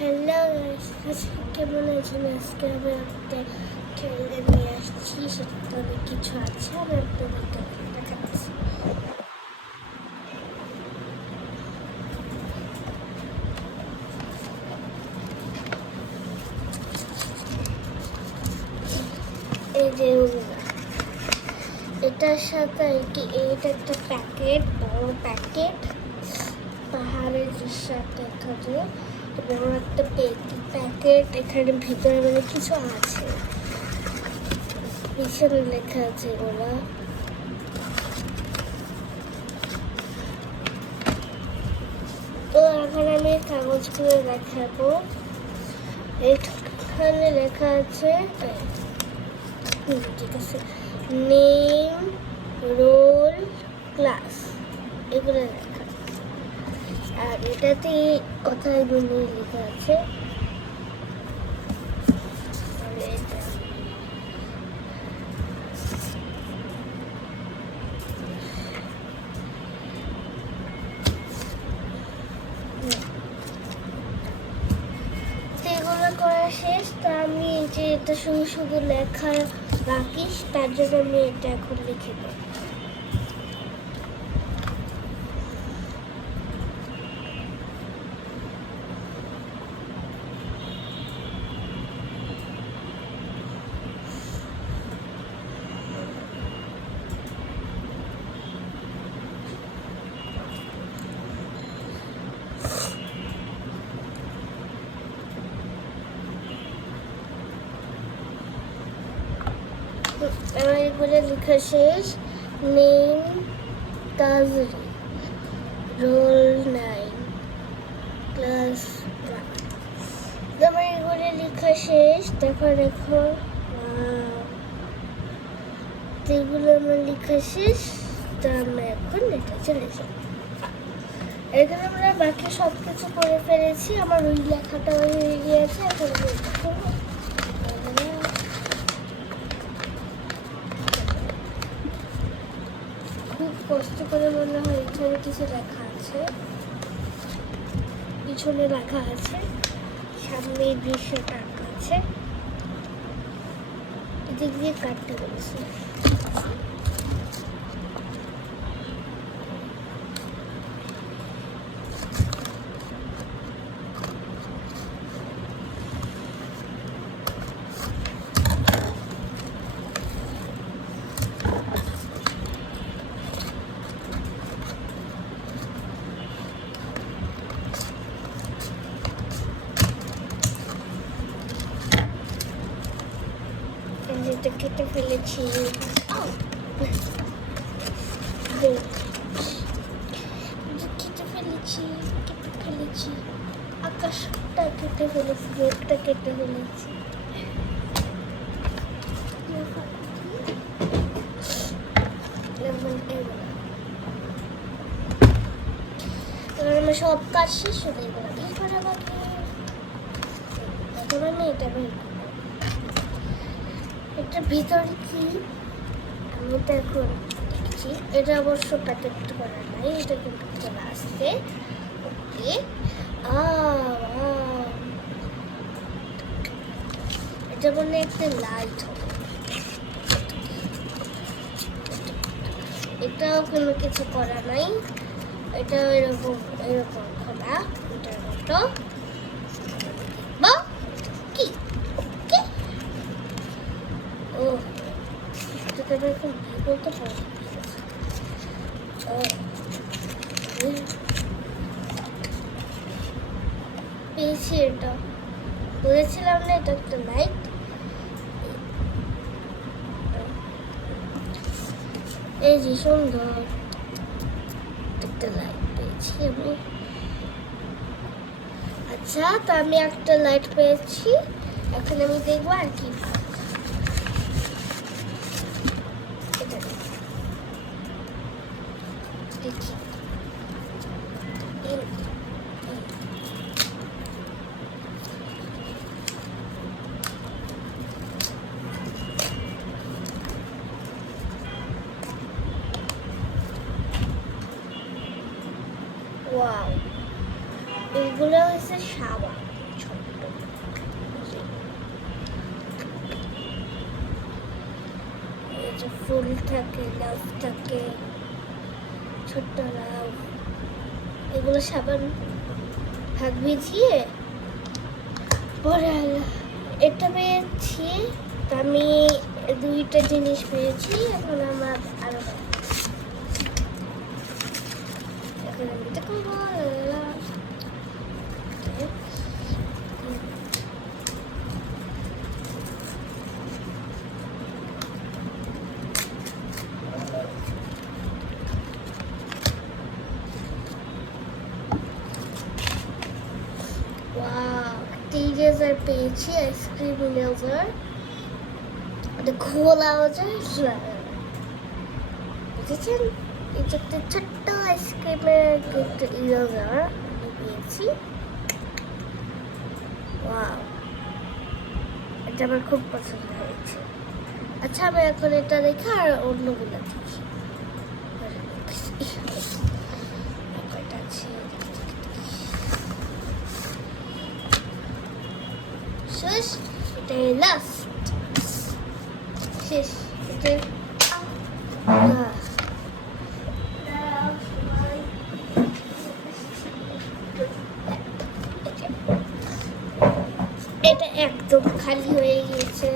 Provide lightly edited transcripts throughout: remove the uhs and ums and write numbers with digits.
Hello আজকে কেমন আছেন? আজকে আমি আপনাদের খেলে নিয়ে আসছি, সেটাতে অনেক কিছু আছে, আমি আপনাদেরকে দেখাচ্ছি। এই যে এটার সাথে এটা একটা প্যাকেট, বড় প্যাকেট, পাহাড়ের সাথে এখানে বড় একটা প্যাকেট, এখানে ভিতরে মানে কিছু আছে, পিছনে লেখা আছে এগুলো। তো এখন আমি কাগজগুলো দেখাবো। এখানে লেখা আছে, ঠিক আছে, নেম, রোল, ক্লাস, এগুলো লেখা। আর এটাতে কথাগুলো লেখা আছে। এগুলো করা শেষ, তা আমি এই যে এটা শুধু শুধু লেখা বাকি, তার জন্য আমি এটা এখন লিখে দেব। আমার এগুলো লেখা শেষ। Name তাজরি, role 9, class 1। আমার এগুলো লেখা শেষ। দেখো এগুলো আমার লেখা শেষ, তা আমরা এখন এটা চলে যাই। এখানে আমরা বাকি সব কিছু করে ফেলেছি, আমার ওই লেখাটা হয়ে গিয়েছে। এখন খুব কষ্ট করে মনে হয় এখানে কিছু লেখা আছে, পিছনে লেখা আছে, সামনে দৃশ্যটা আছে, এদিক দিয়ে কাটতে বলেছে। যেটা কেটে ফেলেছি, আকাশটা কেটে ফেলেছি, রোদটা কেটে ফেলেছি। আমার সব কাজ শেষ হয়ে গেল, এবার আমাকে এখন আমি এটা বের করবো। এটার ভিতরে কি আমি তো এখন দেখছি, এটা অবশ্য প্যাকেট করা নাই, এটা কিন্তু চলে আসছে। ওকে, এটা মনে একটা লাইট হবে, এটাও কোনো কিছু করা নাই, এটা এরকম এরকম খোলা, এটার মতো কি। ওকে, ও এটাকে আমি এখন কি বলতে পারি, পেয়েছি। এটা বলেছিলাম না, এটা একটা লাইট। এই যে সুন্দর একটা লাইট পেয়েছি আমি। আচ্ছা, তো আমি একটা লাইট পেয়েছি, এখন আমি দেখবো আর কি দেখি। ওয়াও, এগুলো হচ্ছে সাবান, ছোট যে ফুল থাকে, লাভ থাকে, ছোট্ট লাভ, এগুলো সাবান হাত ভিজিয়ে পরে এটা পেয়েছি। আমি দুইটা জিনিস পেয়েছি। এখন আমার আরো এখন আমি এটা করবো। Eraser পেয়েছি, আইসক্রিম ইরেজার, খোলা যায় বুঝেছেন। এটা একটা ছোট্ট আইসক্রিমের একটা ইরেজার আমি পেয়েছি। ওয়াও, এটা আমার খুব পছন্দ হয়েছে। আচ্ছা, আমি এখন এটা রেখে আর অন্যগুলো দেখি। কয়টা আছে শেষ, এটাই লাস্ট শেষ। এটা এটা একদম খালি হয়ে গিয়েছে।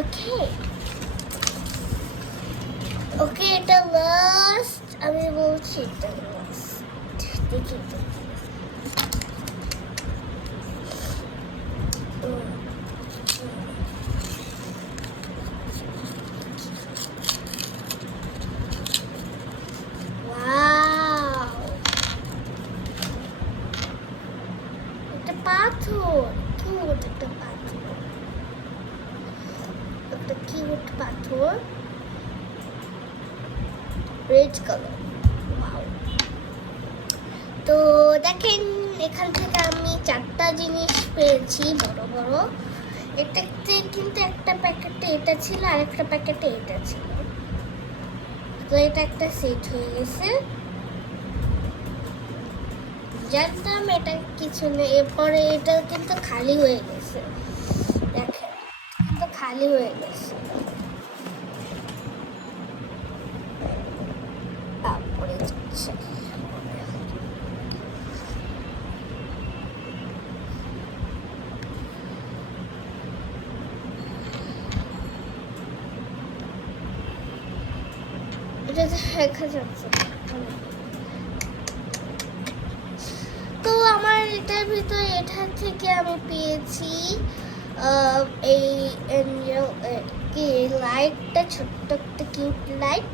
ওকে ওকে, এটা লাস্ট, আমি বলছি এটা লাস্ট। দেখি পাথর, কিউট একটা পাথর, একটা কিউট পাথর, রেড কালার। তো দেখেন, এখান থেকে আমি 4টা জিনিস পেয়েছি বড় বড়। এটাতে কিন্তু একটা প্যাকেটে এটা ছিল আর একটা প্যাকেটে এটা ছিল। তো এটা একটা সেট হয়ে গেছে। জানতাম এটা কিছু নেই। এরপরে এটা কিন্তু খালি হয়ে গেছে, দেখেন কিন্তু খালি হয়ে গেছে। তারপরে যাচ্ছে এটা দেখা যাচ্ছে। তো আমার এটার ভিতরে এটা থেকে আমি পেয়েছি এই এঞ্জেল কি লাইটটা, ছোট্ট একটা কিউট লাইট।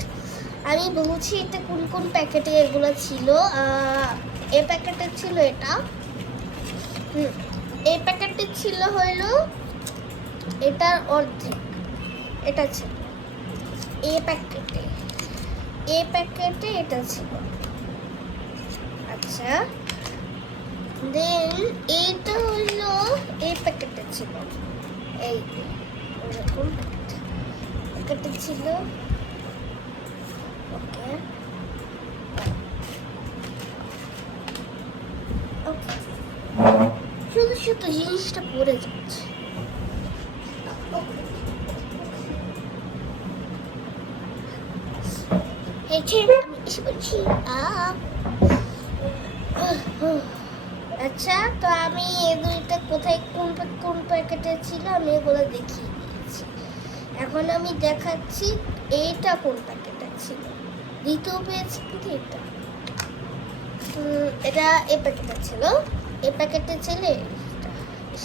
আমি বলছি এটা কোন কোন প্যাকেটে এগুলো ছিল। এই প্যাকেটে ছিল এটা, এই প্যাকেটে ছিল হইলো এটার অর্ধেক, এটা ছিল এই প্যাকেটে, এই প্যাকেটে এটা ছিল। আচ্ছা, দেন এইটা হলো এই প্যাকেটে ছিল, এই এরকম প্যাকেটে ছিল। ওকে ওকে, শুধু শুধু জিনিসটা পড়ে যাচ্ছে। আমি এসে বলছি আচ্ছা, তো আমি এই দুইটা কোথায় কোন প্যাকেটে ছিল আমি এগুলো দেখিয়ে দিয়েছি। এখন আমি দেখাচ্ছি এইটা কোন প্যাকেটে ছিল। দ্বিতীয় পেয়েছি কিন্তু এটা এই প্যাকেটে ছিল, এই প্যাকেটে ছিল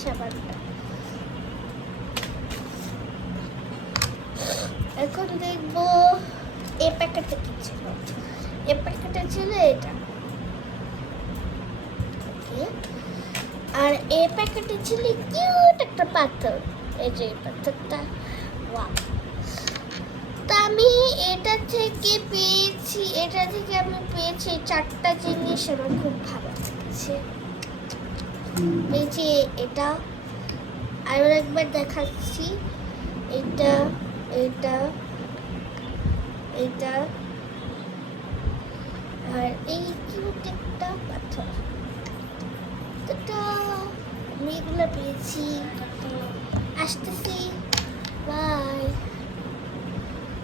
সাবানটা। এখন দেখবো এই প্যাকেটে কি ছিল। এই প্যাকেটে ছিল এটা, আর এই প্যাকেটে ছিল কিউট একটা পাথর। এই যে পাথরটা, ওয়াও। তো আমি এটা থেকে পেয়েছি, এটা থেকে আমি পেয়েছি 4টা জিনিস আমার খুব ভালো লাগছে। পেয়েছি এটা, আরো একবার দেখাচ্ছি, এটা এটা এটা আর এই কিউট একটা পাথর। আমি এগুলো পেয়েছি। আসতেছি।